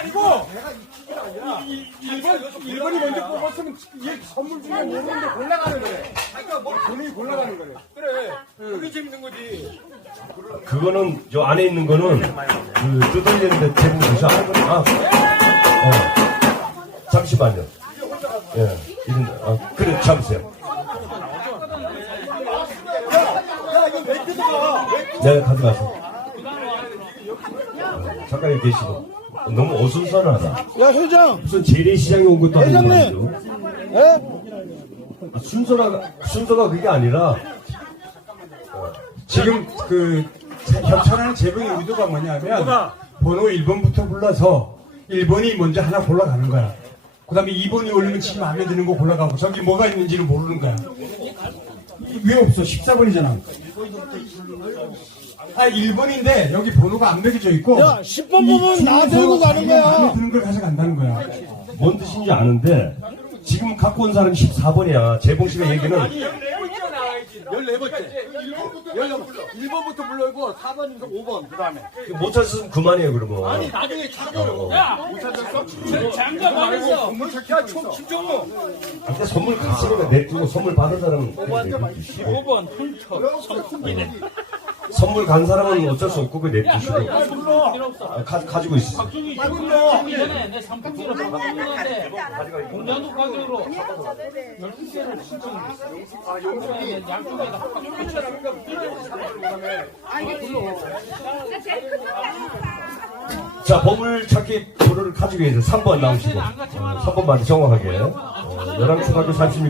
아니고 이- 이- 일본 일본이 먼저 뽑았으면 얘 선물 중에 모르는데 골라가는 거래. 그러니까 뭐 본인이 골라가는 거래. 그래. 그게 재밌는 거지. 그거는 저 안에 있는 거는 그 무시 안 하는 거야. 어. 잠시만요. 예. 이런, 아, 그래, 참으세요. 야 이거 왜 뜯어가? 네, 가져가세요. 어, 잠깐 계시고. 너무 어수선하다. 야 회장 무슨 재래시장에 온 것도 아니고. 회장님! 예? 아, 순서가, 순서가 그게 아니라, 지금 그 협찬하는 재봉의 의도가 뭐냐면 번호 1번부터 불러서 1번이 먼저 하나 골라가는 거야. 그 다음에 2번이 올리면 지 마음에 드는 거 골라가고 저기 뭐가 있는지는 모르는 거야. 왜 없어? 14번이잖아. 아 1번인데 여기 번호가 안 매겨져 있고 야, 10번 보면 나 들고 가는 거야. 마음에 드는 걸 가져간다는 거야. 뭔 뜻인지 아는데, 지금 갖고 온 사람이 14번이야. 재봉 씨가 얘기는 14번째. 1번부터 불러고 4번부터 5번 그 다음에. 못 찾았으면 그만해요, 그러면. 아니 나중에 찾아요 장가 말했어. 야, 총 김정모. 근데 선물 갔으니까 내두고 선물 받은 사람은 15번 훑어 선풍기네 선물 간 사람은 어쩔 수 없고 그 내두시고. 아, 가, 가지고 있어. 중이 전에 내 삼풍기로 바꿨는데. 공장도 가격으로 12개를 신청했어. 아, 양쪽에다 자, 보물찾기 번호를 가지고 계세요. 3번 나오시고. 어, 3번만 정확하게. 어, 11초등학교 36.